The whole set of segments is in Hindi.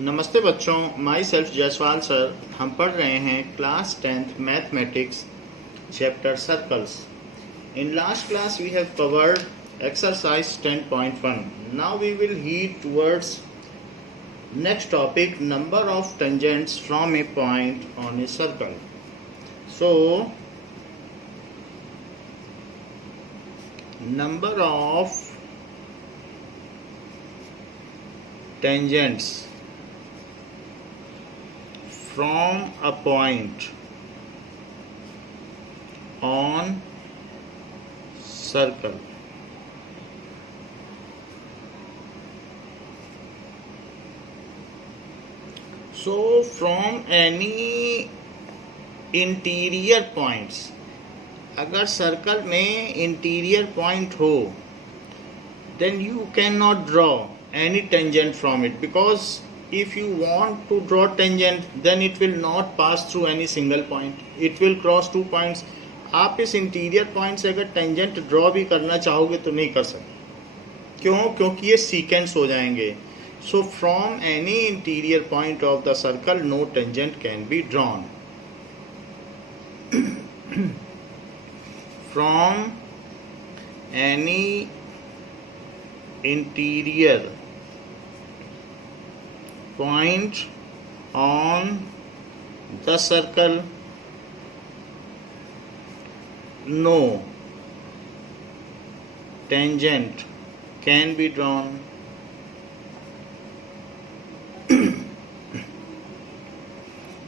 नमस्ते बच्चों, माई सेल्फ जयसवाल सर। हम पढ़ रहे हैं class 10th mathematics chapter circles. In last class we have covered exercise 10.1. Now we will head towards next topic, number of tangents from a point on a circle. So number of tangents from a point on circle. So from any interior points, अगर सर्कल में इंटीरियर पॉइंट हो, then you cannot draw any tangent from it, because if you want to draw tangent then it will not pass through any single point, it will cross two points. आप इस इंटीरियर पॉइंट से अगर टेंजेंट ड्रॉ भी करना चाहोगे तो नहीं कर सकते। क्यों? क्योंकि ये सीक्वेंस हो जाएंगे। So from any interior point of the circle no tangent can be drawn. From any interior point on the circle no tangent can be drawn.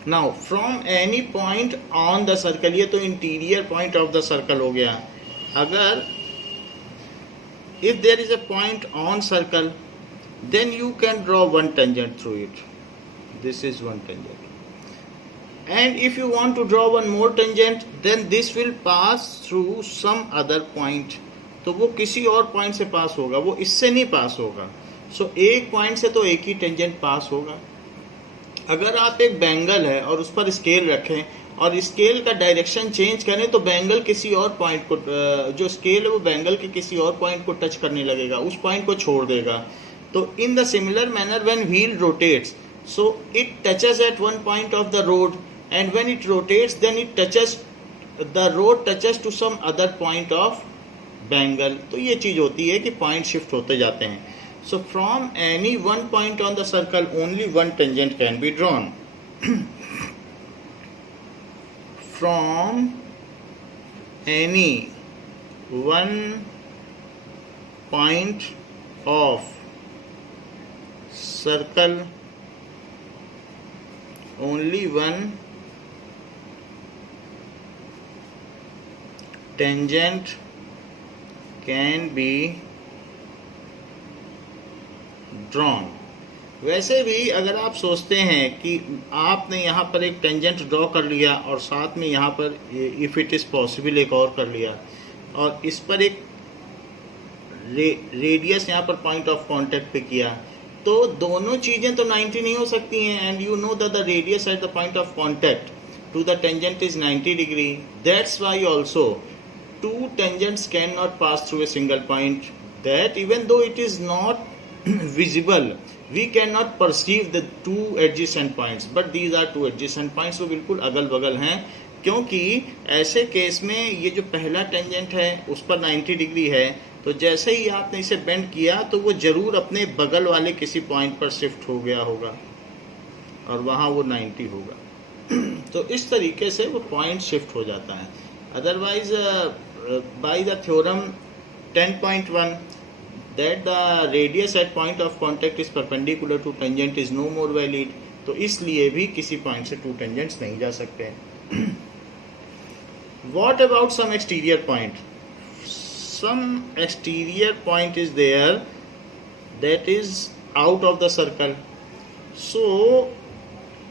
Now from any point on the circle, ये तो interior point of the circle हो गया। अगर if there is a point on circle, then you can draw one tangent through it. This is one tangent. And if you want to draw one more tangent, then this will pass through some other point. तो वो किसी और पॉइंट से पास होगा, वो इससे नहीं पास होगा। सो एक पॉइंट से तो एक ही टेंजेंट पास होगा। अगर आप एक बैंगल है और उस पर स्केल रखें और स्केल का डायरेक्शन चेंज करें तो बैंगल किसी और पॉइंट को, जो स्केल है वो बैंगल के किसी और पॉइंट को टच करने लगेगा, उस पॉइंट को छोड़ देगा। तो in the similar manner when wheel rotates, so it touches at one point of the road, and when it rotates then it touches the road touches to some other point of bangle. तो ये चीज होती है कि पॉइंट शिफ्ट होते जाते हैं। सो from any one point on the circle only one tangent can be drawn. From any one point of circle only one tangent can be drawn. वैसे भी अगर आप सोचते हैं कि आपने यहाँ पर एक टेंजेंट ड्रॉ कर लिया और साथ में यहाँ पर इफ़ इट इज़ पॉसिबल एक और कर लिया और इस पर एक रेडियस यहाँ पर पॉइंट ऑफ कांटेक्ट पे किया, तो दोनों चीज़ें तो 90 नहीं हो सकती हैं। And you know that the radius at the point of contact to the tangent is 90 degree. That's why also two tangents can not pass through a single point, that even though it is not visible we cannot perceive the two adjacent points, but these are two adjacent points, वो बिल्कुल अगल बगल हैं। क्योंकि ऐसे केस में ये जो पहला टेंजेंट है उस पर 90 डिग्री है, तो जैसे ही आपने इसे बेंड किया तो वो जरूर अपने बगल वाले किसी पॉइंट पर शिफ्ट हो गया होगा और वहाँ वो 90 होगा। तो इस तरीके से वो पॉइंट शिफ्ट हो जाता है। Otherwise by the theorem 10.1 that the radius at point of contact is perpendicular to tangent is no more valid, तो इसलिए भी किसी पॉइंट से टू टेंजेंट्स नहीं जा सकते। What about some exterior point? Some exterior point is there that is out of the circle, so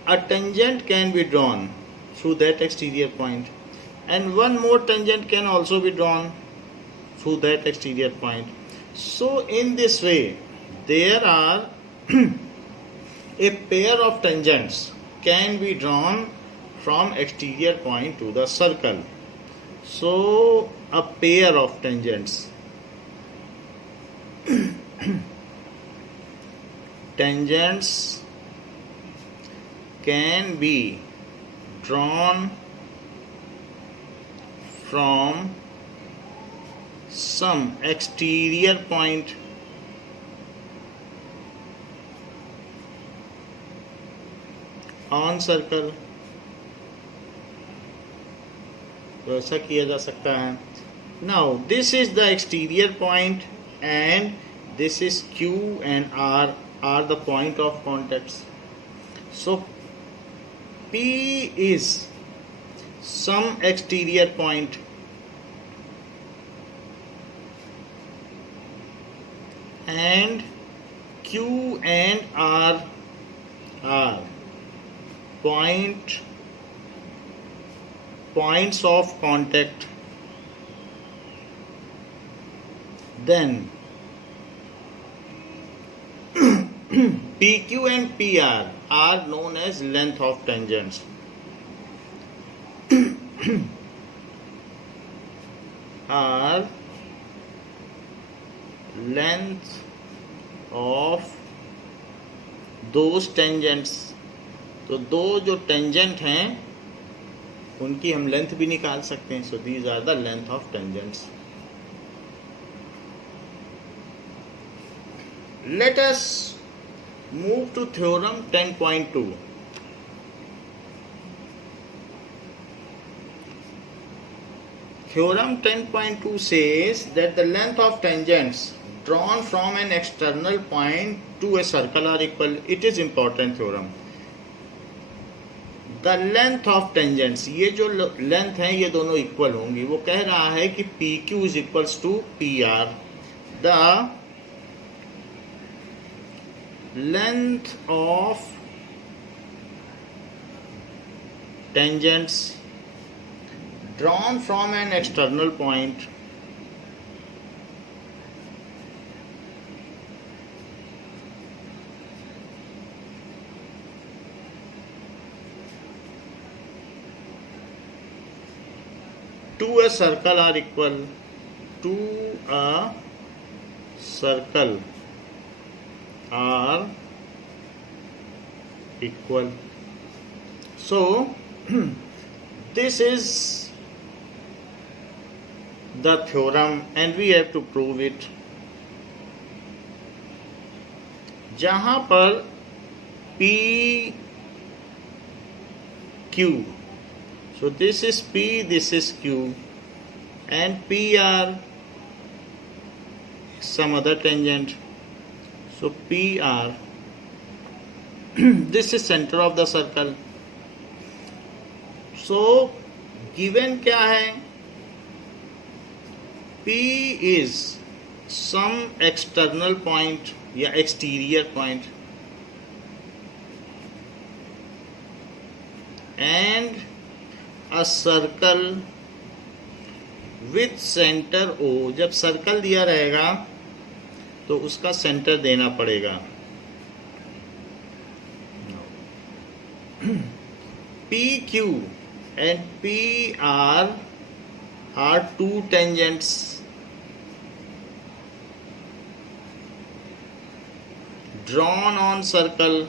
a tangent can be drawn through that exterior point, and one more tangent can also be drawn through that exterior point. So in this way there are a pair of tangents can be drawn from exterior point to the circle. So a pair of tangents tangents can be drawn from some exterior point on circle. तो ऐसा किया जा सकता है. Now this is the exterior point and this is Q and R are the point of contacts. So P is some exterior point and Q and R are points of contact. Then PQ and PR are known as length of tangents. Are length of those tangents. तो दो जो टेंजेंट हैं उनकी हम लेंथ भी निकाल सकते हैं. So these are the length of tangents. Let us move to theorem 10.2. Theorem 10.2 says that the length of tangents drawn from an external point to a circle are equal. It is important theorem. The length of tangents, ये जो लेंथ है ये दोनों इक्वल होंगी. वो कह रहा है कि PQ is equals to PR. The length of tangents drawn from an external point to a circle are equal. To a circle are equal. So this is the theorem and we have to prove it. जहाँ पर P Q, so this is P, this is Q, and P are some other tangent. So PR, this is center of the circle. So given क्या है? P is some external point या exterior point and a circle with center O. जब सर्कल दिया रहेगा तो उसका सेंटर देना पड़ेगा. PQ and PR are two tangents drawn on circle.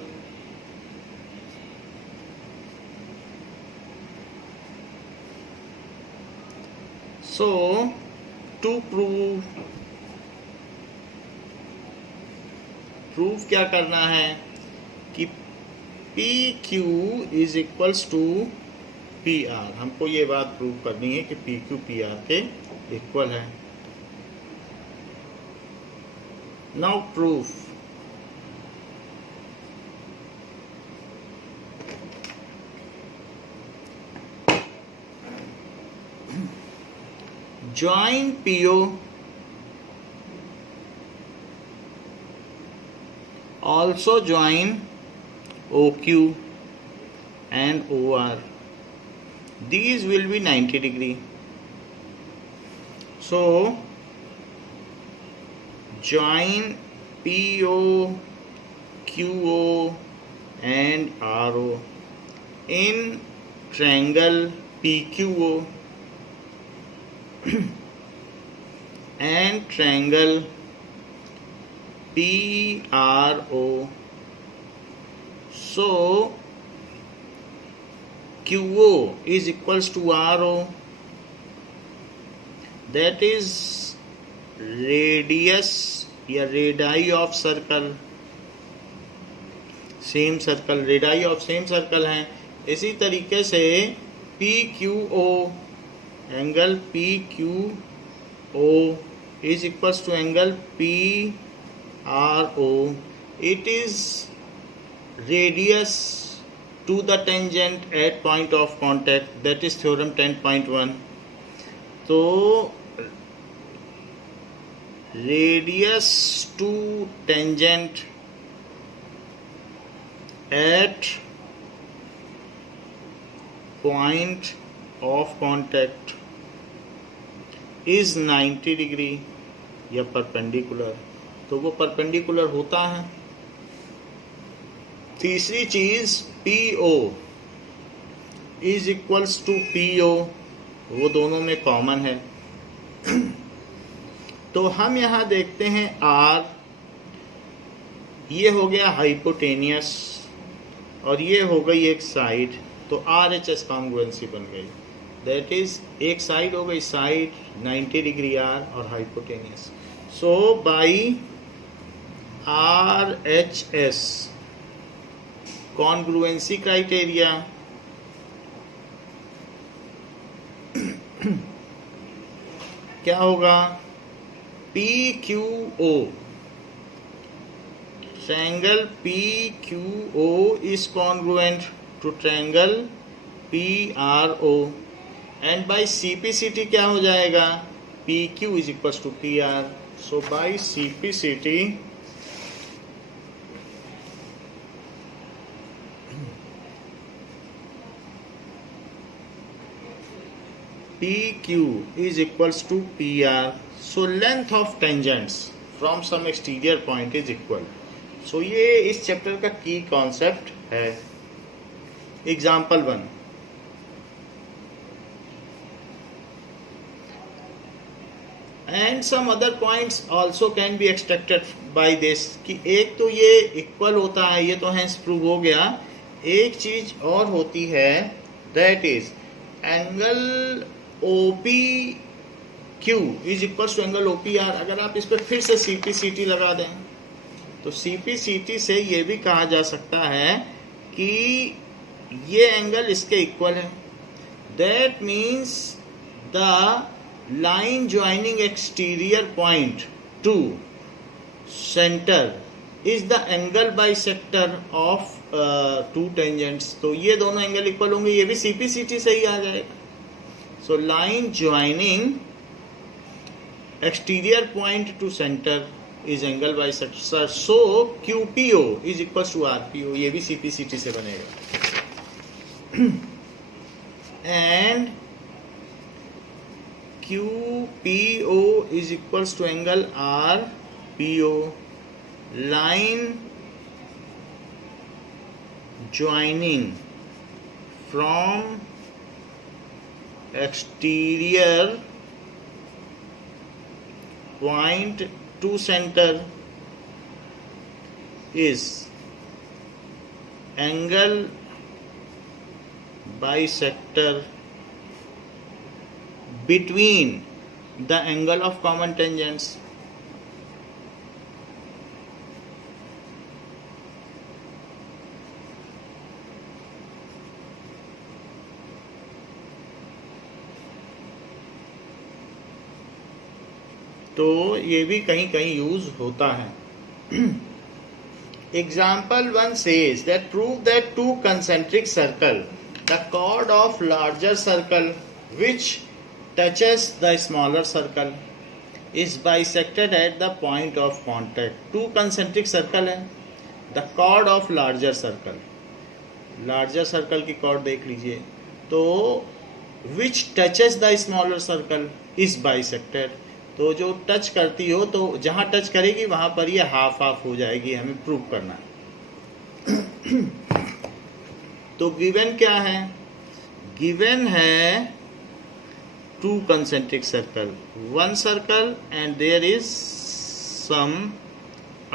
So to prove क्या करना है कि PQ is equals to PR. हमको ये बात प्रूव करनी है कि PQ PR के इक्वल है. Now proof. Join PO also join OQ and OR. These will be 90 degree. So join PO, QO and RO in triangle PQO and triangle PRO. So QO is equals to RO, that is radius या radii of circle, same circle, radii of same circle हैं। इसी तरीके से PQO, angle PQO is equals to angle PRO, it is radius to the tangent at point of contact, that is theorem 10.1। तो radius to tangent at point of contact is 90 degree या परपेंडिकुलर, तो वो परपेंडिकुलर होता है। तीसरी चीज PO is equals to PO, वो दोनों में कॉमन है। तो हम यहाँ देखते हैं R, ये हो गया हाइपोटेनियस और ये हो गई एक साइड, तो RHS कॉन्ग्रुएंसी बन गई, दैट इज एक साइड हो गई साइड 90 डिग्री R और hypotenuse. So by RHS congruency criteria क्या होगा, PQO, triangle PQO is congruent to triangle PRO, and by CPCT क्या हो जाएगा, PQ is equals to PR। so by CPCT PQ is equals to PR, so length of tangents from some exterior point is equal। so ये इस चैप्टर का की कॉन्सेप्ट है। Example 1, and some other points also can be extracted by this, कि एक तो ये इक्वल होता है, ये तो हैंस प्रूव हो गया। एक चीज और होती है, that is angle OPQ is equals to angle OPR। अगर आप इस पर फिर से CPCT लगा दें तो CPCT से ये भी कहा जा सकता है कि ये एंगल इसके इक्वल है। That means the line joining exterior point to centre is the angle bisector of two tangents. तो ये दोनों एंगल इक्वल होंगे, ये भी CPCT से ही आ जाएगा। So line joining exterior point to centre is angle bisector, so QPO is equal to RPO, ये भी CPCT से बनेगा। And QPO is equal to angle RPO, line joining from exterior point to center is angle bisector between the angle of common tangents। तो ये भी कहीं कहीं यूज होता है। Example 1 says that prove that two concentric circle, the chord of larger circle which touches the smaller circle is bisected at the point of contact। two concentric circle है, the chord of larger circle, larger circle की chord देख लीजिए, तो which touches the smaller circle is bisected। तो जो टच करती हो तो जहां टच करेगी वहां पर ये हाफ हाफ हो जाएगी, हमें प्रूव करना है। तो गिवन क्या है, गिवन है two concentric circle, one circle and there is some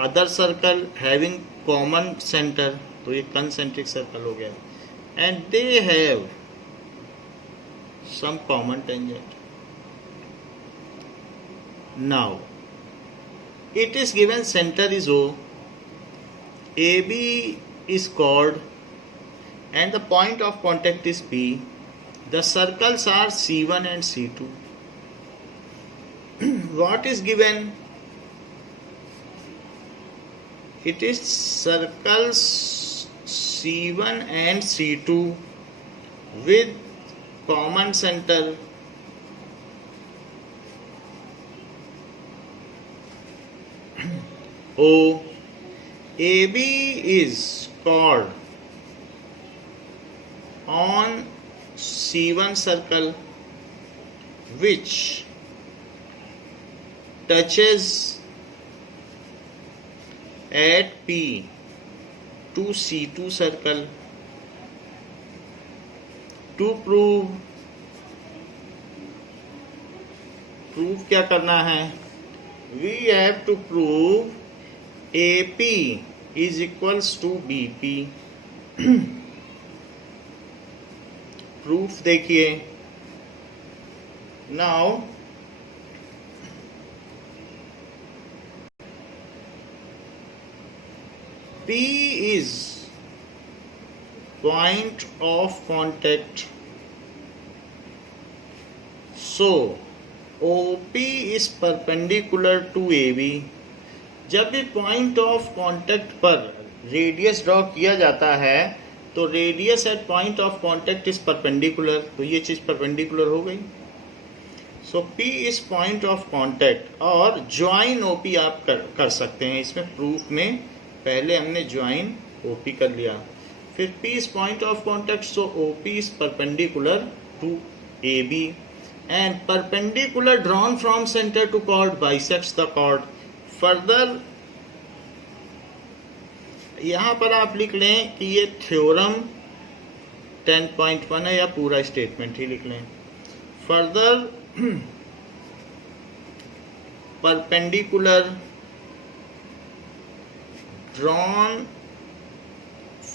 other circle having common centre, तो ये कंसेंट्रिक सर्कल हो गया। And they have some common tangent. Now it is given center is O, AB is chord, and the point of contact is P. The circles are C1 and C2. What is given? It is circles C1 and C2 with common center O. AB is chord on C1 circle which touches at P to C2 circle. To prove क्या करना है? We have to prove AP is equals to BP. Proof देखिए. Now P is point of contact, so OP is perpendicular to AB. जब भी पॉइंट ऑफ कांटेक्ट पर रेडियस ड्रॉ किया जाता है तो radius at point of contact is perpendicular, तो ये चीज परपेंडिकुलर हो गई. So P is point of contact और ज्वाइन OP आप कर सकते हैं. इसमें प्रूफ में पहले हमने ज्वाइन OP कर लिया, फिर P is point of contact, so OP is perpendicular to AB and perpendicular drawn from center to chord bisects the chord. Further यहां पर आप लिख लें कि ये थ्योरम 10.1 है या पूरा स्टेटमेंट ही लिख लें. Further perpendicular drawn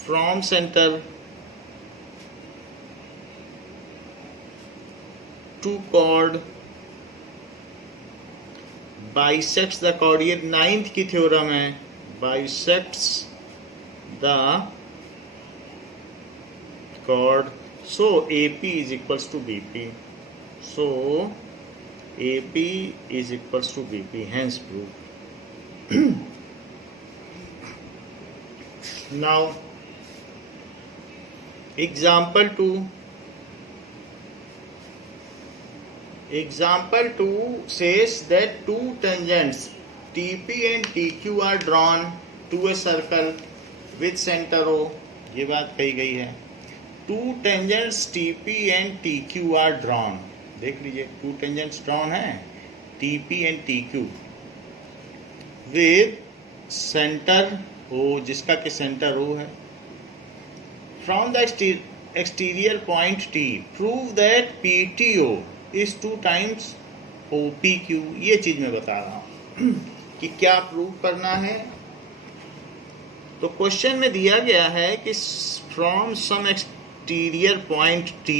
from centre to chord bisects the chord. ये 9th की थ्योरम है. bisects the chord, so AP is equals to BP. So AP is equals to BP, hence proof. Now example 2. Example 2 says that two tangents TP and TQ are drawn to a circle with center O. ये बात कही गई है. Two tangents TP and TQ are drawn. देख लीजिए, two tangents drawn है TP and TQ with center O, जिसका कि center O है. From the exterior point T, prove that PTO is 2 times OPQ. ये चीज मैं बता रहा हूं कि क्या प्रूव करना है. तो क्वेश्चन में दिया गया है कि from some exterior point T,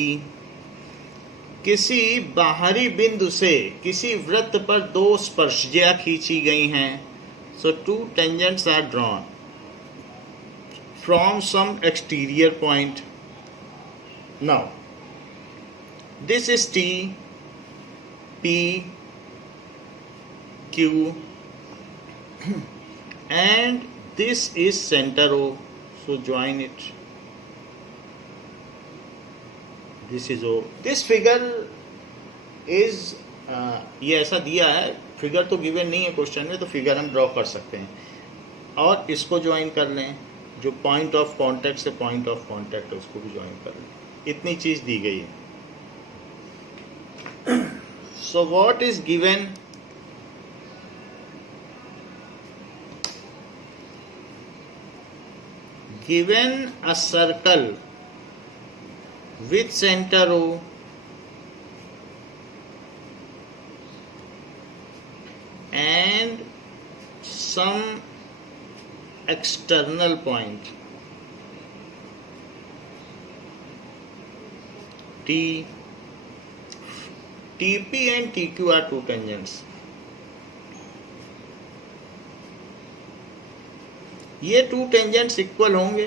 किसी बाहरी बिंदु से किसी वृत्त पर 2 स्पर्शज्या खींची गई हैं. So 2 tangents are drawn from some exterior point. Now this is T, P, Q and this is center O, so join it. This is O. This figure is ये ऐसा दिया है. फिगर तो गिवन नहीं है क्वेश्चन में, तो फिगर हम ड्रॉ कर सकते हैं और इसको ज्वाइन कर लें. जो पॉइंट ऑफ कांटेक्ट से पॉइंट ऑफ कांटेक्ट है उसको भी ज्वाइन कर लें. इतनी चीज दी गई है. So what is given? Given a circle with center O and some external point T TP and TQ are two tangents. ये टू टेंजेंट्स इक्वल होंगे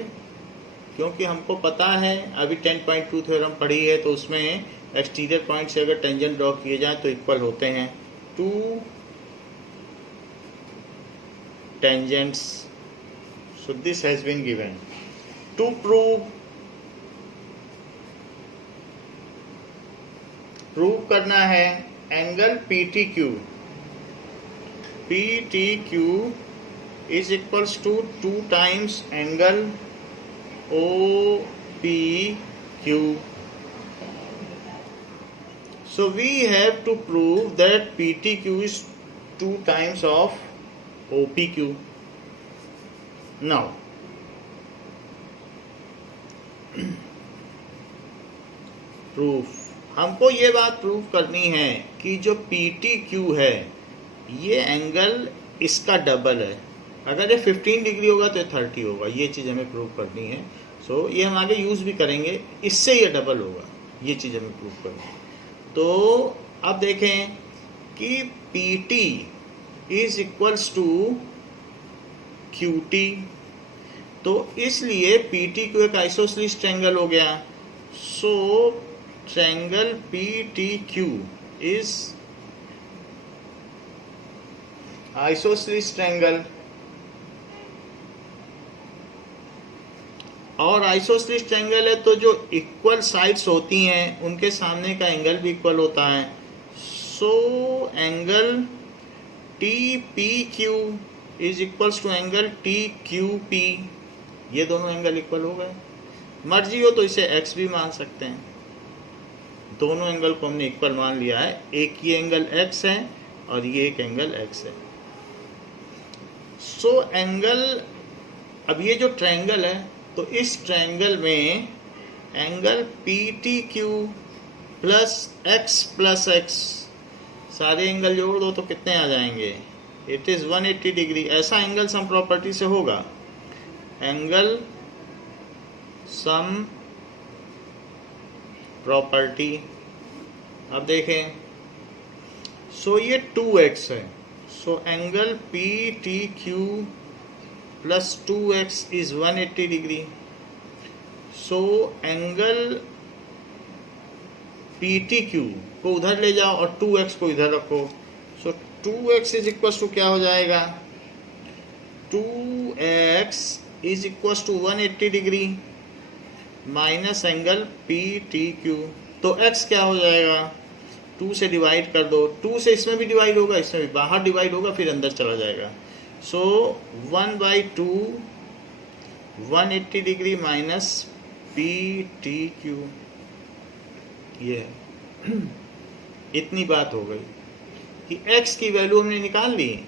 क्योंकि हमको पता है, अभी 10.2 थ्योरम पढ़ी है, तो उसमें एक्सटीरियर पॉइंट से अगर टेंजेंट ड्रॉ किए जाए तो इक्वल होते हैं to tangents. So this has been given. To prove करना है angle PTQ. PTQ is equals to 2 times angle OPQ. So we have to prove that PTQ is 2 times of OPQ. Now proof, हमको ये बात प्रूव करनी है कि जो PTQ है ये एंगल इसका डबल है. अगर ये 15 डिग्री होगा तो ये 30 होगा. ये चीज़ हमें प्रूव करनी है. सो ये हम आगे यूज़ भी करेंगे. इससे ये डबल होगा, ये चीज़ हमें प्रूव करनी है. तो अब देखें कि PT is equals to QT. तो इसलिए PTQ एक आइसोसेलेस ट्रायंगल हो गया. So triangle PTQ is isosceles triangle. और आइसोसेलेस ट्रायंगल है तो जो इक्वल साइड्स होती हैं उनके सामने का एंगल भी इक्वल होता है. So angle TPQ is equals to angle TQP. ये दोनों एंगल इक्वल हो गए. मर्जी हो तो इसे x भी मान सकते हैं. दोनों एंगल को हमने इक्वल मान लिया है. एक ये एंगल x है और ये एक एंगल x है. सो एंगल, अब ये जो ट्रायंगल है तो इस ट्रायंगल में एंगल PTQ प्लस x, सारे एंगल जोड़ दो तो कितने आ जाएंगे? It is 180 degree. ऐसा एंगल सम प्रॉपर्टी से होगा. Angle sum property. अब देखें, सो ये 2x है. So angle PTQ plus 2x is 180 degree. So angle PTQ को उधर ले जाओ और 2x को इधर रखो. सो 2x इज इक्वल टू क्या हो जाएगा? 2x is equal to 180 degree minus angle PTQ. तो x क्या हो जाएगा? 2 से डिवाइड कर दो. 2 से इसमें भी डिवाइड होगा, इसमें भी, बाहर डिवाइड होगा फिर अंदर चला जाएगा. सो 1/2 180 डिग्री माइनस PTQ. ये इतनी बात हो गई कि x की वैल्यू हमने निकाल ली.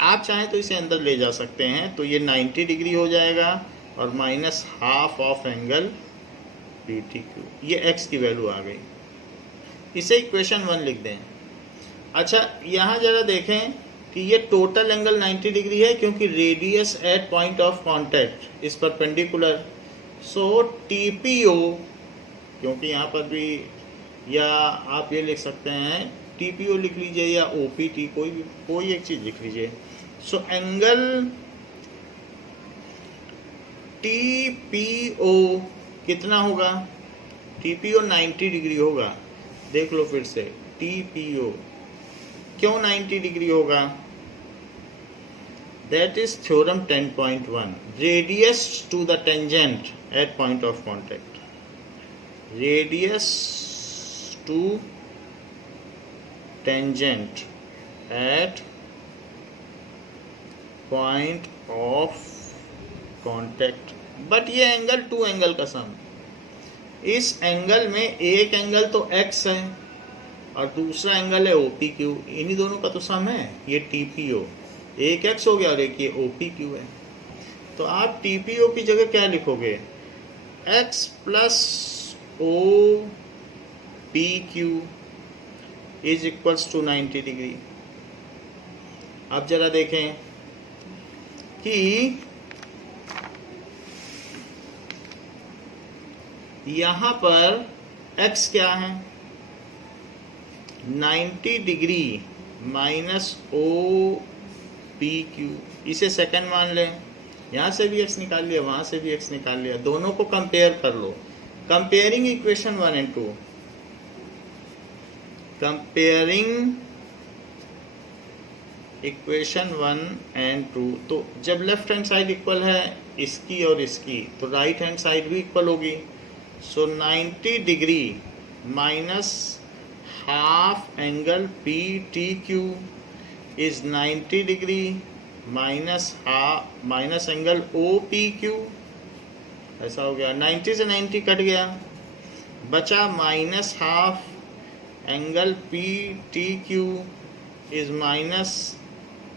आप चाहें तो इसे अंदर ले जा सकते हैं. तो ये 90 डिग्री हो जाएगा और minus half of angle PTQ. ये x की वैल्यू आ गई. इसे इक्वेशन 1 लिख दें. अच्छा, यहाँ जरा देखें कि ये टोटल एंगल 90 डिग्री है क्योंकि radius at point of contact is perpendicular. So TPO, क्योंकि यहाँ पर भी, या आप ये लिख सकते हैं TPO लिख लीजिए या OPT, कोई एक चीज़ लिख लीजिए. सो एंगल TPO कितना होगा? TPO 90 डिग्री होगा. देख लो फिर से, TPO क्यों 90 डिग्री होगा? That is theorem 10.1. Radius to the tangent at point of contact. Radius to tangent at point of contact. But ये एंगल 2 एंगल का सम. इस एंगल में एक एंगल तो x है और दूसरा एंगल है OPQ. इन्हीं दोनों का तो सम है ये TPO. एक x हो गया और एक ये OPQ है. तो आप TPO की जगह क्या लिखोगे? x plus OPQ is equals to 90 degree. अब जरा देखें कि यहाँ पर x क्या है? 90 degree minus O P Q, इसे सेकंड मान लें। यहाँ से भी x निकाल लिया, वहाँ से भी x निकाल लिया, दोनों को कंपेयर कर लो। Comparing equation 1 and 2, comparing equation 1 and 2, तो जब लेफ्ट हैंड साइड इक्वल है इसकी और इसकी, तो राइट हैंड साइड भी इक्वल होगी। So 90 degree minus half angle P T Q is 90 degree minus angle O P Q. ऐसा हो गया, 90 से 90 कट गया, बचा minus half angle P T Q is minus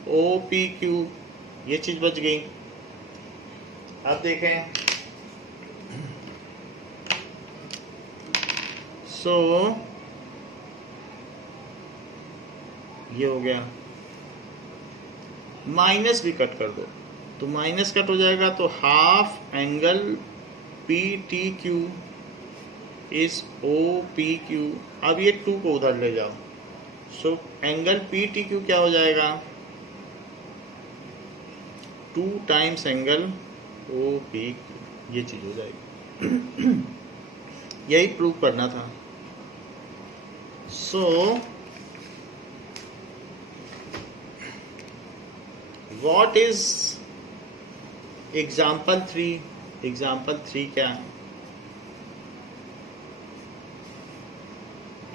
O P Q, ये चीज बच गई। अब देखें, सो ये हो गया, माइनस भी कट कर दो तो माइनस कट हो जाएगा, तो half angle P T Q is O P Q. अब ये 2 को उधर ले जाओ, सो एंगल पी टी क्यू क्या हो जाएगा, 2 times angle O P Q, ये चीज हो जाएगी। यही प्रूव करना था। So what is example 3? Example 3 क्या है?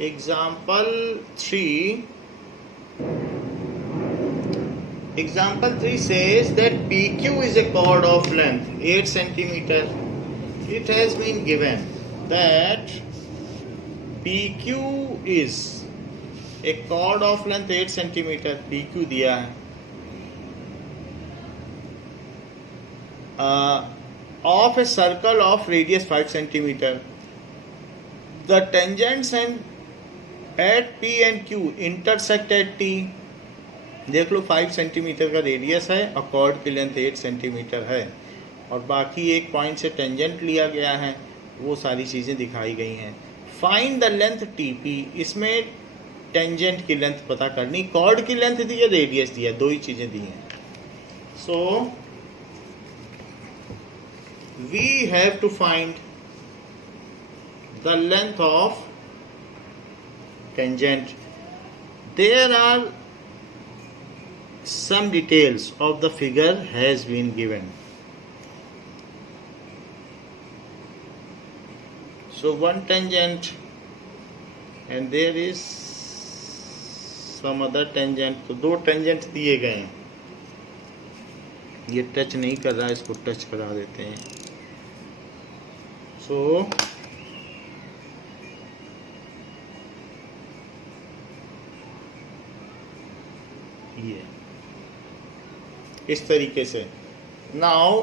Example 3 says that PQ is a chord of length 8 centimeter. It has been given that PQ is a chord of length 8 centimeter. PQ दिया है, of a circle of radius 5 centimeter. The tangents and at P and Q intersect at T. देख लो 5 सेंटीमीटर का रेडियस है और कॉर्ड की लेंथ 8 सेंटीमीटर है, और बाकी एक पॉइंट से टेंजेंट लिया गया है, वो सारी चीज़ें दिखाई गई हैं। फाइंड द लेंथ TP, इसमें टेंजेंट की लेंथ पता करनी, कॉर्ड की लेंथ दी है, रेडियस दिया, 2 ही चीज़ें दी हैं। सो we have to find the length of tangent. There are some details of the figure has been given. So one tangent and there is some other tangent, तो 2 टेंजेंट दिए गए हैं। ये टच नहीं कर रहा है, इसको टच करा देते हैं। सो ये इस तरीके से। Now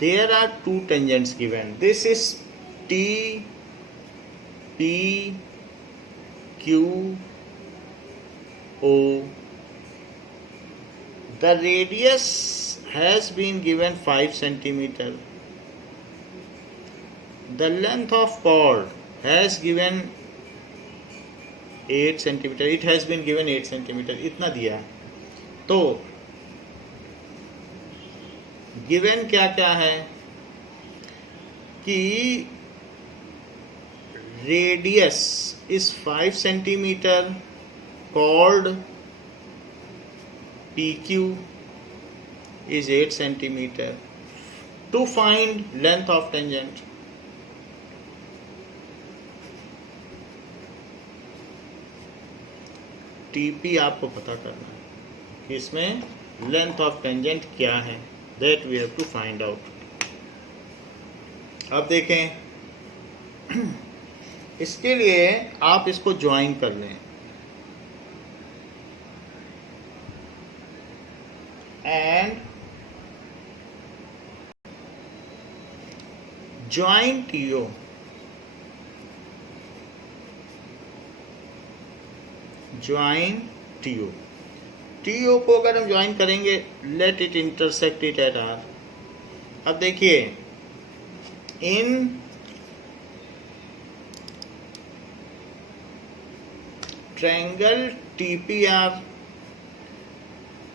there are 2 tangents given. This is T P Q O. The radius has been given 5 centimeter. The length of chord has given 8 centimeter. It has been given 8 centimeter. इतना दिया है। तो गिवन क्या क्या है कि radius is 5 centimetre, chord PQ is 8 centimeter. To find length of tangent, TP आपको पता करना है, इसमें लेंथ ऑफ टेंजेंट क्या है, that we have to find out. अब देखें, इसके लिए आप इसको ज्वाइन कर लें, and join TO, join TO को अगर हम ज्वाइन करेंगे, let it intersect it at R। अब देखिए, इन triangle TPR,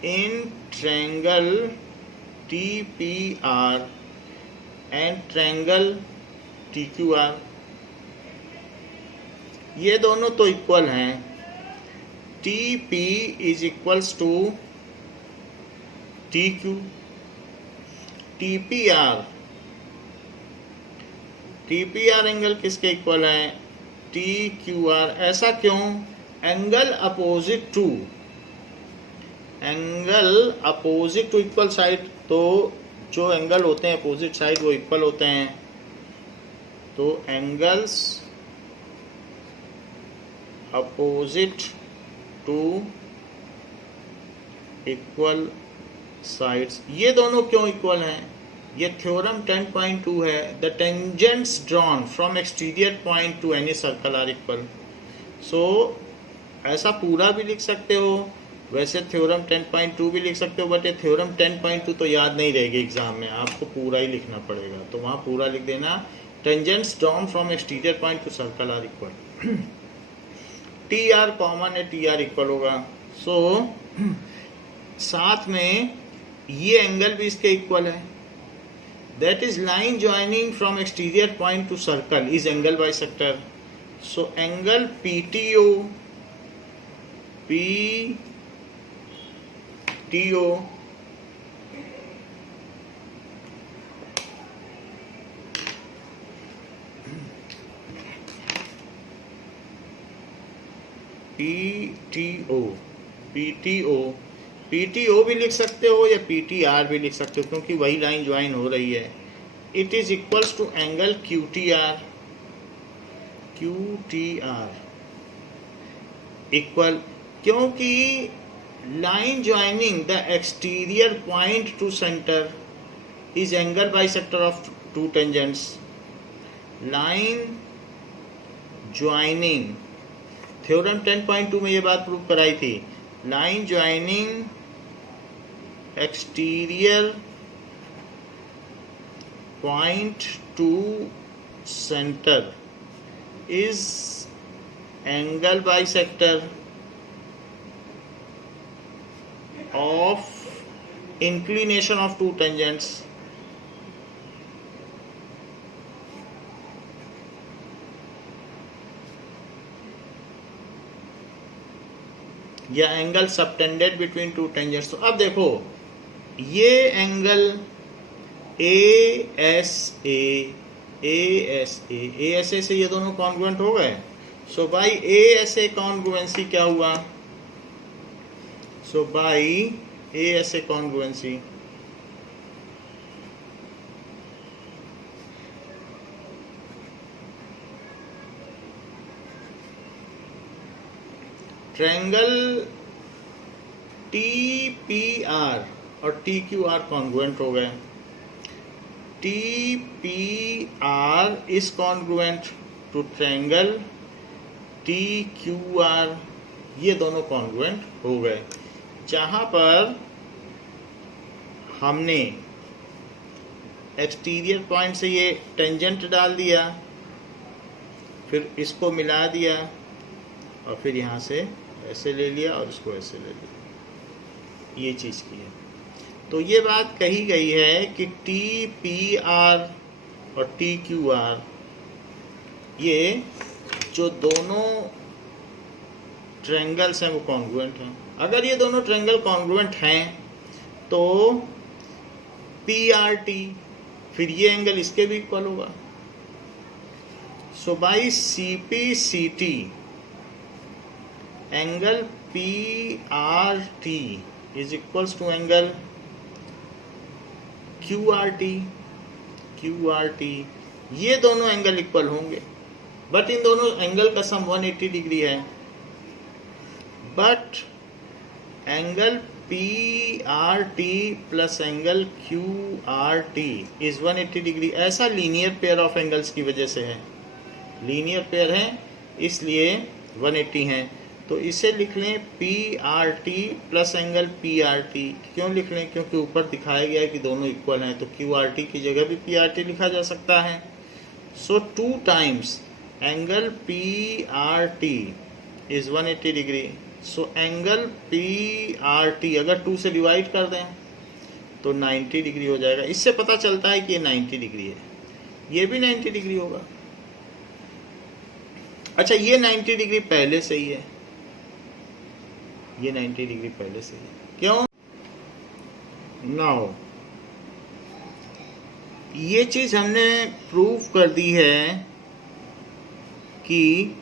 in triangle TPR and triangle TQR, ये दोनों तो इक्वल हैं। TP is equals to TQ। TPR angle किसके इक्वल है? TQR। ऐसा क्यों? Angle opposite to equal side, तो जो एंगल होते हैं अपोजिट साइड वो इक्वल होते हैं। तो angles opposite to equal sides, ये दोनों क्यों इक्वल हैं? ये थ्योरम 10.2 है। The tangents drawn from exterior point to any circle are equal. So ऐसा पूरा भी लिख सकते हो, वैसे थ्योरम 10.2 भी लिख सकते हो, बट ये थ्योरम 10.2 तो याद नहीं रहेगी एग्जाम में, आपको पूरा ही लिखना पड़ेगा। तो वहाँ पूरा लिख देना, tangents drawn from exterior point to circle are equal. T R common है, टी आर इक्वल होगा। सो साथ में ये एंगल भी इसके इक्वल है। That is line joining from exterior point to circle is angle bisector. So angle PTO PTO भी लिख सकते हो या PTR भी लिख सकते हो, क्योंकि वही लाइन ज्वाइन हो रही है। It is equals to angle QTR equal, क्योंकि line joining the exterior point to centre is angle bisector of two tangents. Line joining, theorem 10.2 में ये बात प्रूव कराई थी। Line joining exterior point to centre is angle bisector of inclination of two tangents. या angle subtended between two tangents. तो अब देखो, ये एंगल ASA से ये दोनों कॉन्ग्रुएंट हो गए। सो बाई ASA कॉन्ग्रुएंसी क्या हुआ? So by ASA congruency triangle TPR और TQR कॉन्ग्रुएंट हो गए। TPR is congruent to triangle TQR, ये दोनों कॉन्ग्रुएंट हो गए। जहां पर हमने एक्सटीरियर पॉइंट से ये टेंजेंट डाल दिया, फिर इसको मिला दिया और फिर यहाँ से ऐसे ले लिया और इसको ऐसे ले लिया, ये चीज़ की है। तो ये बात कही गई है कि TPR और TQR ये जो दोनों ट्रायंगल्स हैं वो कॉन्ग्रुएंट हैं। अगर ये दोनों ट्रायंगल कॉन्ग्रुएंट हैं तो PRT, फिर ये एंगल इसके भी इक्वल होगा। So by CPCT angle PRT is equals to angle QRT। ये दोनों एंगल इक्वल होंगे, बट इन दोनों एंगल का सम 180 डिग्री है। But angle PRT plus angle QRT is 180 degree. ऐसा लीनियर पेयर ऑफ एंगल्स की वजह से है, लीनियर पेयर है इसलिए 180 हैं। तो इसे लिख लें PRT प्लस एंगल PRT। क्यों लिख लें? क्योंकि ऊपर दिखाया गया है कि दोनों इक्वल हैं, तो QRT की जगह भी PRT लिखा जा सकता है। सो 2 times angle PRT is 180 degree. So angle P R T अगर 2 से डिवाइड कर दें तो 90 डिग्री हो जाएगा। इससे पता चलता है कि ये 90 डिग्री है, ये भी 90 डिग्री होगा। अच्छा, ये 90 डिग्री पहले से ही है, ये 90 डिग्री पहले से ही है। क्यों? नाउ ये चीज हमने प्रूव कर दी है कि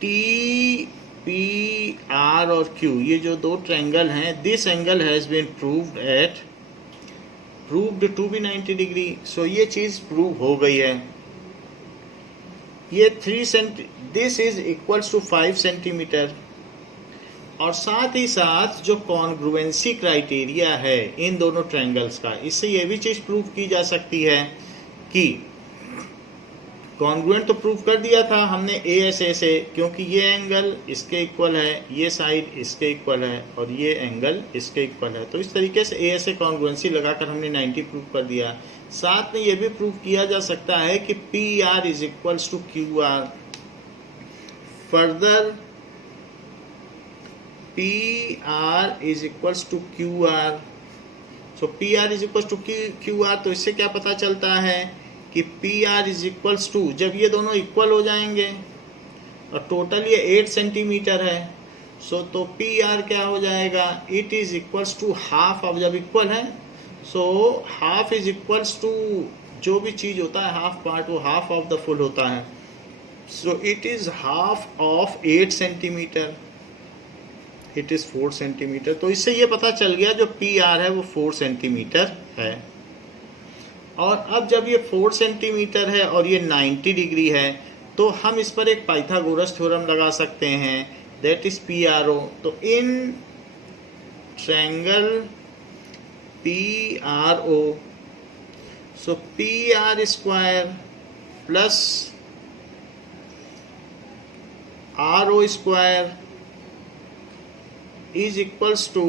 टी पी आर और क्यू, ये जो दो ट्रायंगल हैं, this angle has been proved to be 90 degree. So ये चीज प्रूव हो गई है। ये 3 centi, this is equals to 5 centimetre. और साथ ही साथ जो कॉन्ग्रुएंसी क्राइटेरिया है इन दोनों ट्रायंगल्स का, इससे ये भी चीज प्रूव की जा सकती है कि कॉन्ग्रुएंट तो प्रूव कर दिया था हमने ए एस ए से, क्योंकि ये एंगल इसके इक्वल है, ये साइड इसके इक्वल है और ये एंगल इसके इक्वल है। तो इस तरीके से ए एस ए कॉन्ग्रुएंसी लगाकर हमने 90 प्रूव कर दिया। साथ में ये भी प्रूव किया जा सकता है कि P R is equals to Q R. Further P R is equals to Q R. So P R is equals to Q R. तो इससे क्या पता चलता है कि P R is equals to, जब ये दोनों इक्वल हो जाएंगे और टोटल ये 8 सेंटीमीटर है, सो तो पी आर क्या हो जाएगा, it is equals to half of, जब इक्वल है so half is equals to, जो भी चीज होता है हाफ पार्ट वो हाफ ऑफ द फुल होता है। So it is half of 8 centimetre, it is 4 centimetre. तो इससे ये पता चल गया जो पी आर है वो 4 सेंटीमीटर है। और अब जब ये 4 सेंटीमीटर है और ये 90 डिग्री है, तो हम इस पर एक पाइथागोरस थ्योरम लगा सकते हैं, that is P R O. तो in triangle P R O, so P R square plus R O square is equals to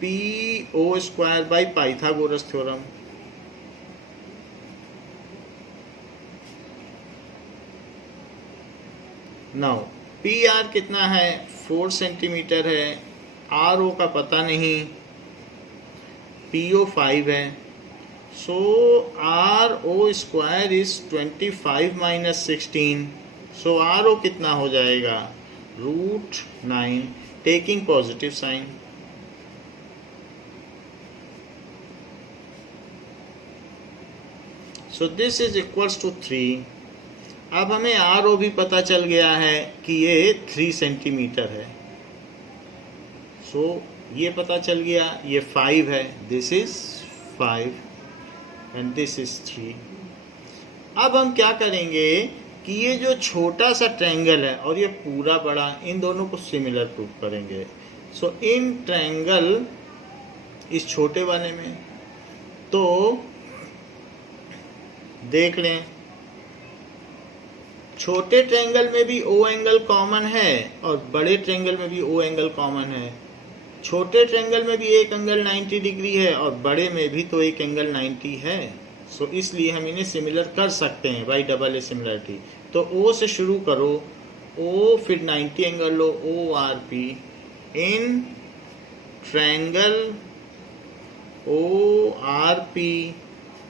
P O square by Pythagoras theorem. Now P R कितना है, 4 सेंटीमीटर है, आर ओ का पता नहीं, पी ओ 5 है। So R O square is 25 minus 16। So R O कितना हो जाएगा, √9, taking positive sign. So this is equals to 3। अब हमें आर ओ भी पता चल गया है कि ये 3 सेंटीमीटर है। सो ये पता चल गया, ये 5 है, this is 5 and this is 3। अब हम क्या करेंगे कि ये जो छोटा सा ट्रायंगल है और ये पूरा बड़ा, इन दोनों को सिमिलर प्रूव करेंगे। सो इन ट्रायंगल, इस छोटे वाले में तो देख लें, छोटे ट्रायंगल में भी ओ एंगल कॉमन है और बड़े ट्रायंगल में भी ओ एंगल कॉमन है। छोटे ट्रायंगल में भी एक एंगल 90 डिग्री है और बड़े में भी तो एक एंगल 90 है। सो इसलिए हम इन्हें सिमिलर कर सकते हैं बाई डबल ए सिमिलरिटी। तो ओ से शुरू करो, ओ फिर 90 एंगल लो, O R P. In triangle O R P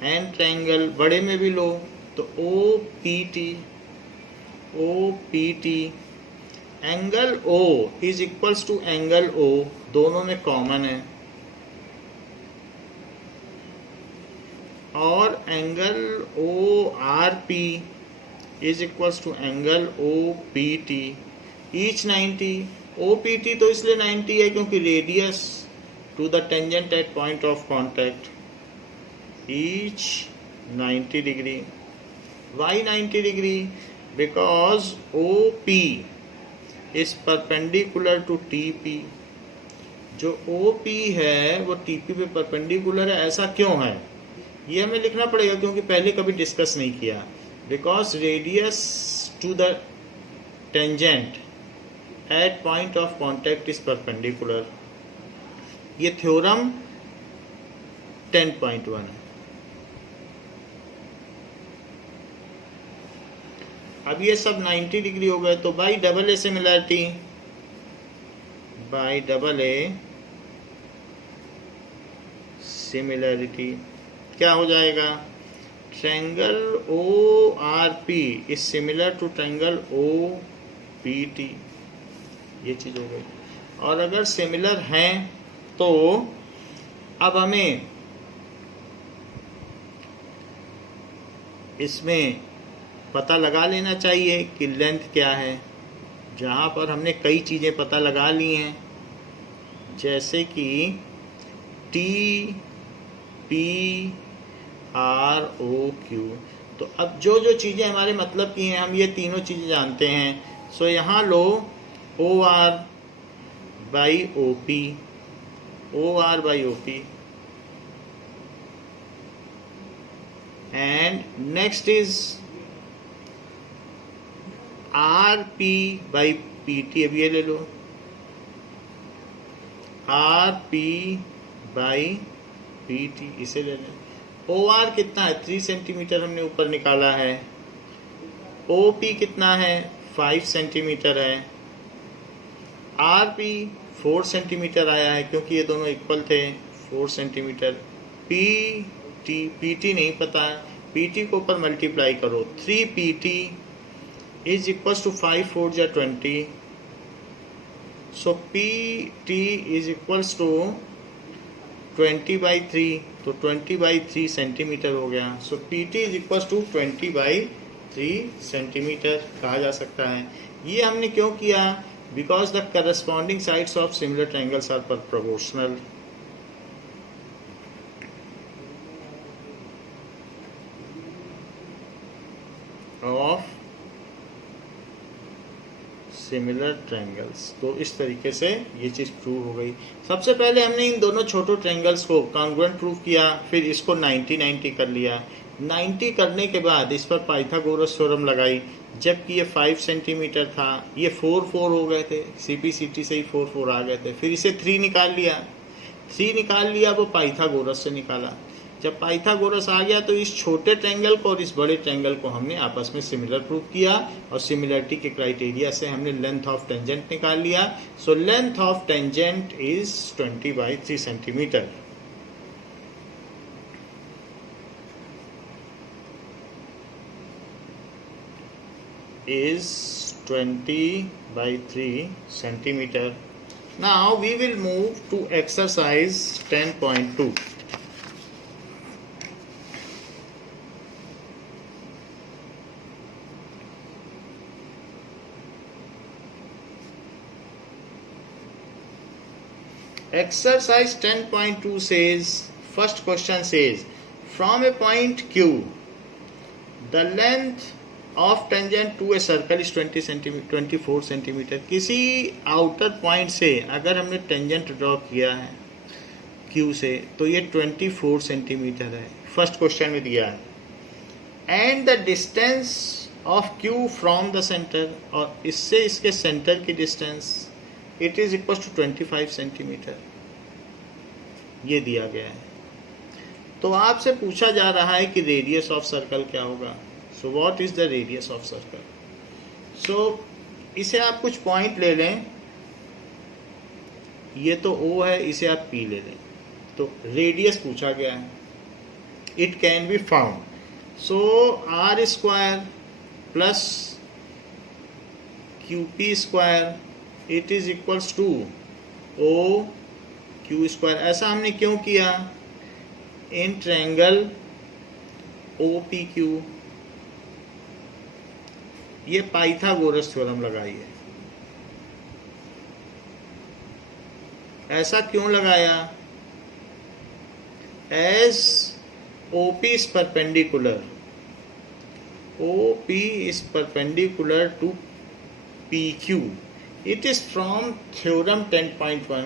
and triangle, बड़े में भी लो तो O P T, O P T. Angle O is equals to angle O, दोनों में कॉमन है, और angle O R P is equals to angle O P T, each 90। O P T तो इसलिए 90 है क्योंकि radius to the tangent at point of contact, each 90 degree. Why 90 degree? Because O P is perpendicular to T P. जो ओ पी है वो टी पी पे परपेंडिकुलर है। ऐसा क्यों है ये हमें लिखना पड़ेगा क्योंकि पहले कभी डिस्कस नहीं किया। Because radius to the tangent at point of contact is perpendicular. ये थ्योरम 10.1 है। अब ये सब 90 डिग्री हो गए, तो by double A similarity, by double A similarity क्या हो जाएगा, triangle O R P is similar to triangle O P T, ये चीज हो गई। और अगर सिमिलर हैं तो अब हमें इसमें पता लगा लेना चाहिए कि लेंथ क्या है। जहाँ पर हमने कई चीज़ें पता लगा ली हैं, जैसे कि T P R O Q, तो अब जो जो चीज़ें हमारे मतलब की हैं हम ये तीनों चीज़ें जानते हैं। सो यहाँ लो O R by O P, O R by O P, and next is R P by P T, अब ये ले लो R P by P T, इसे ले लें। ओ आर कितना है, 3 सेंटीमीटर हमने ऊपर निकाला है। ओ पी कितना है, 5 सेंटीमीटर है। आर पी 4 सेंटीमीटर आया है क्योंकि ये दोनों इक्वल थे, 4 सेंटीमीटर। पी टी नहीं पता है, पी टी को ऊपर मल्टीप्लाई करो, 3 P T is equal to 5 4 जा 20, so P T is equals to 20/3, तो 20/3 सेंटीमीटर हो गया। So P T is equal to 20/3 centimetre कहा जा सकता है। ये हमने क्यों किया, because the corresponding sides of similar triangles are proportional. Of similar triangles, तो इस तरीके से ये चीज़ प्रूव हो गई। सबसे पहले हमने इन दोनों छोटो ट्रायंगल्स को कॉन्ग्रुएंट प्रूव किया, फिर इसको 90 कर लिया। 90 करने के बाद इस पर पाइथागोरस थ्योरम लगाई, जबकि ये 5 सेंटीमीटर था, ये 4 4 हो गए थे, CPCT से ही 4 4 आ गए थे। फिर इसे 3 निकाल लिया, वो पाइथागोरस से निकाला। जब पाइथागोरस आ गया तो इस छोटे ट्रायंगल को और इस बड़े ट्रायंगल को हमने आपस में सिमिलर प्रूव किया, और सिमिलरिटी के क्राइटेरिया से हमने लेंथ ऑफ टेंजेंट निकाल लिया। So length of tangent is 20/3 centimetre. is 20/3 centimeter. Now we will move to exercise 10.2. Exercise 10.2 says, first question says, from a point Q, the length of tangent to a circle is 24 centimetre. किसी आउटर पॉइंट से अगर हमने टेंजेंट ड्रॉ किया है Q से, तो ये 24 सेंटीमीटर है, फर्स्ट क्वेश्चन में दिया है। And the distance of Q from the centre, और इससे इसके सेंटर की distance it is equal to 25 centimetre, ये दिया गया है। तो आपसे पूछा जा रहा है कि रेडियस ऑफ सर्कल क्या होगा। So what is the radius of circle. So इसे आप कुछ पॉइंट ले लें, ये तो O है, इसे आप P ले लें, तो रेडियस पूछा गया है। It can be found, so r² plus QP² it is equals to OQ²। ऐसा हमने क्यों किया, इन ट्रायंगल OPQ, ये पाइथागोरस थ्योरम लगाई है। ऐसा क्यों लगाया, as OP is perpendicular, OP is perpendicular to PQ, it is from theorem 10.1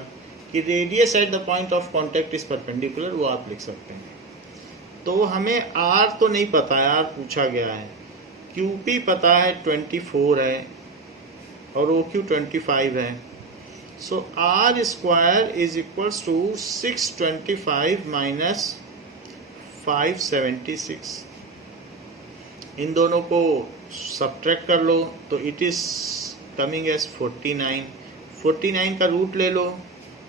कि radius at the point of contact is perpendicular, वो आप लिख सकते हैं। तो हमें R तो नहीं पता है, R पूछा गया है। QP पता है 24 है और OQ 25 है। So r square is equals to 625 minus 576. इन दोनों को सब्ट्रैक्ट कर लो तो इट इज कमिंग एज 49. 49 का रूट ले लो,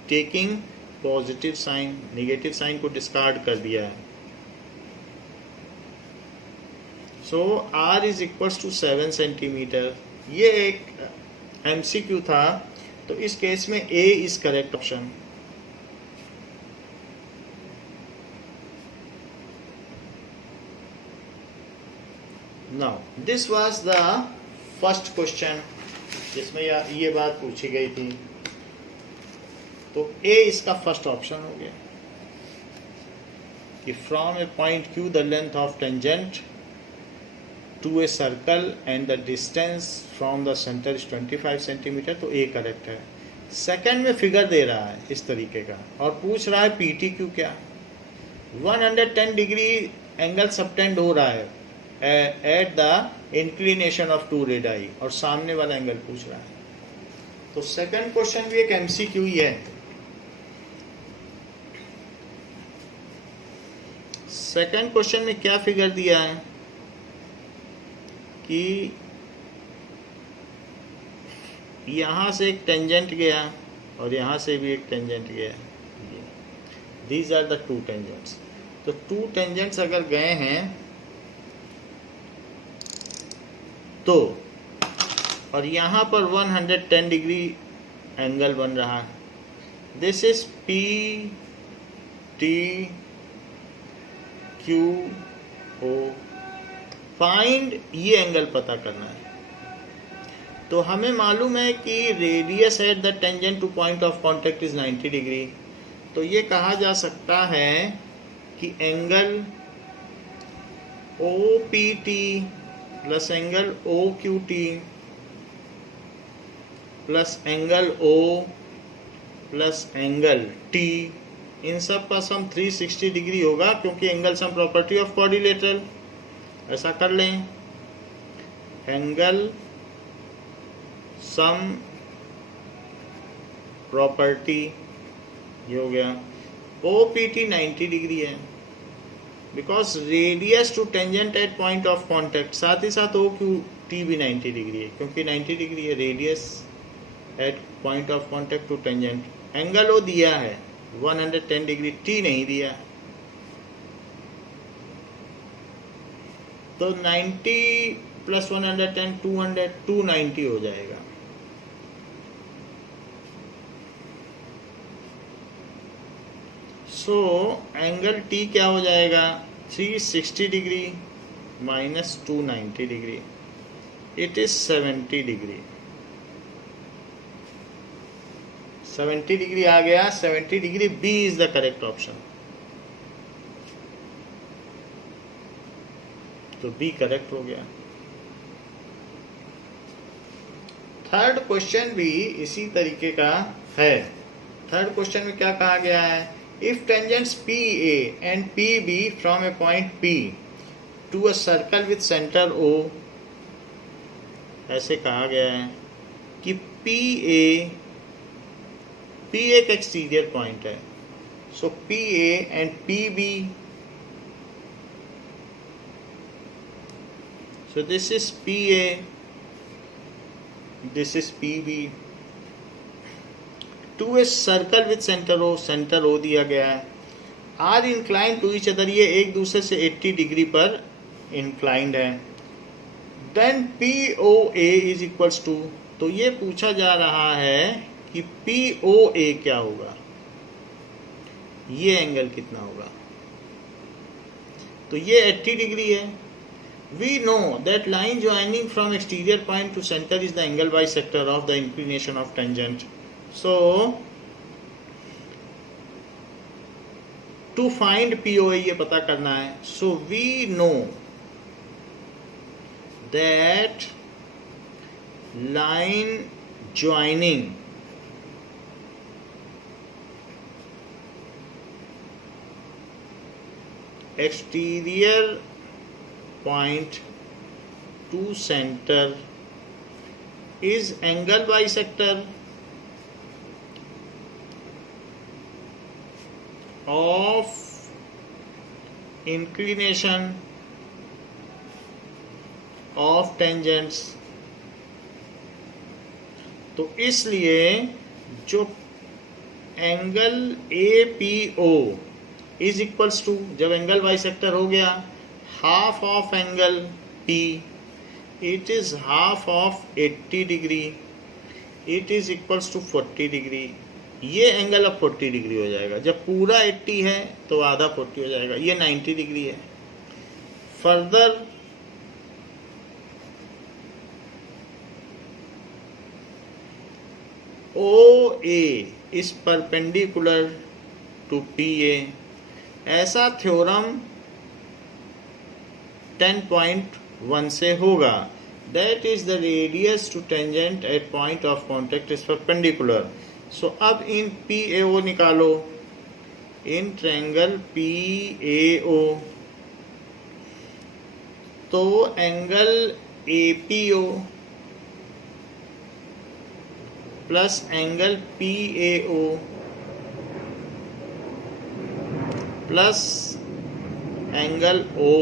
taking positive sign, negative sign को डिस्कार्ड कर दिया है. So r is equals to 7 centimetre. ये एक MCQ था, तो इस केस में A is correct option. Now this was the first question जिसमें ये बात पूछी गई थी. तो A इसका फर्स्ट ऑप्शन हो गया कि from a point Q the length of tangent to a circle and the distance from the centre is 25 centimetre. तो A करेक्ट है. सेकंड में फिगर दे रहा है इस तरीके का और पूछ रहा है PTQ क्या. 110 डिग्री एंगल सबटेंड हो रहा है at the inclination of two radii और सामने वाला एंगल पूछ रहा है. तो सेकंड क्वेश्चन भी एक MCQ ही है. सेकंड क्वेश्चन में क्या फिगर दिया है कि यहां से एक टेंजेंट गया और यहां से भी एक टेंजेंट गया. These are the two tangents. तो टू टेंजेंट्स अगर गए हैं तो और यहां पर 110 डिग्री एंगल बन रहा है. This is PTQO. फाइंड ये एंगल पता करना है. तो हमें मालूम है कि radius at the tangent two point of contact is 90 degree. तो ये कहा जा सकता है कि angle OPT plus angle OQT plus angle O plus angle T, इन सब का सम 360 डिग्री होगा क्योंकि angle sum property of quadrilateral. ऐसा कर लें, एंगल सम प्रॉपर्टी ये हो गया. OPT 90 डिग्री है because radius to tangent at point of contact. साथ ही साथ OQT भी 90 डिग्री है क्योंकि 90 डिग्री है radius at point of contact to tangent. Angle O दिया है 110 डिग्री, T नहीं दिया. तो 90 प्लस 110 200 290 हो जाएगा. सो एंगल T क्या हो जाएगा 360 degree minus 290 degree. It is 70 degree. 70 degree आ गया. 70 degree B is the correct option. तो B करेक्ट हो गया. थर्ड क्वेश्चन भी इसी तरीके का है. थर्ड क्वेश्चन में क्या कहा गया है, if tangents PA and PB फ्रॉम a point P to a circle with centre O. ऐसे कहा गया है कि P एक एक्सटीरियर पॉइंट है. सो PA and PB. So this is PA, this is PB. To a circle with center O, center O दिया गया है. R inclined to each other, ये एक दूसरे से 80 डिग्री पर inclined है. Then POA is equals to, तो ये पूछा जा रहा है कि POA क्या होगा, ये एंगल कितना होगा. तो ये 80 डिग्री है. We know that line joining from exterior point to center is the angle bisector of the inclination of tangent. So, to find POA ये पता करना है. So we know that line joining exterior point to center is angle bisector. of inclination of tangents, तो इसलिए जो angle APO is equals to, जब एंगल बाइसेक्टर हो गया, half of angle P, it is half of 80 degree, it is equals to 40 degree. ये एंगल अब 40 डिग्री हो जाएगा। जब पूरा 80 है तो आधा 40 हो जाएगा। ये 90 डिग्री है। Further OA is perpendicular to PA। ऐसा थ्योरम 10.1 से होगा। That is the radius to tangent at point of contact is perpendicular. So अब इन PAO निकालो, इन ट्रायंगल PAO, तो angle APO plus angle PAO plus angle O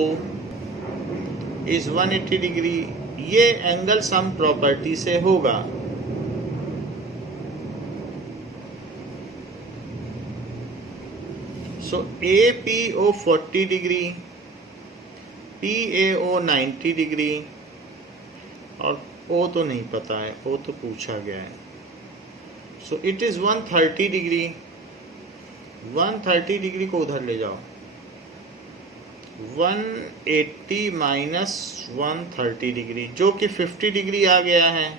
is 180 degree. ये एंगल सम प्रॉपर्टी से होगा। सो APO 40 डिग्री, PAO 90 डिग्री, और O तो नहीं पता है, O तो पूछा गया है। So it is 130 degree. 130 degree को उधर ले जाओ, 180 माइनस 130 डिग्री, जो कि 50 डिग्री आ गया है।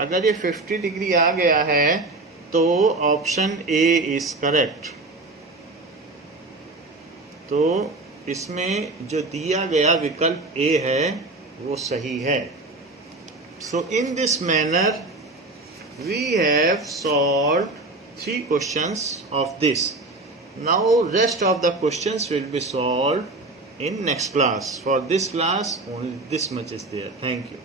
अगर ये 50 डिग्री आ गया है तो ऑप्शन A इज करेक्ट। तो इसमें जो दिया गया विकल्प A है वो सही है। So in this manner we have solved 3 questions of this. Now rest of the questions will be solved in next class. For this class only this much is there. Thank you.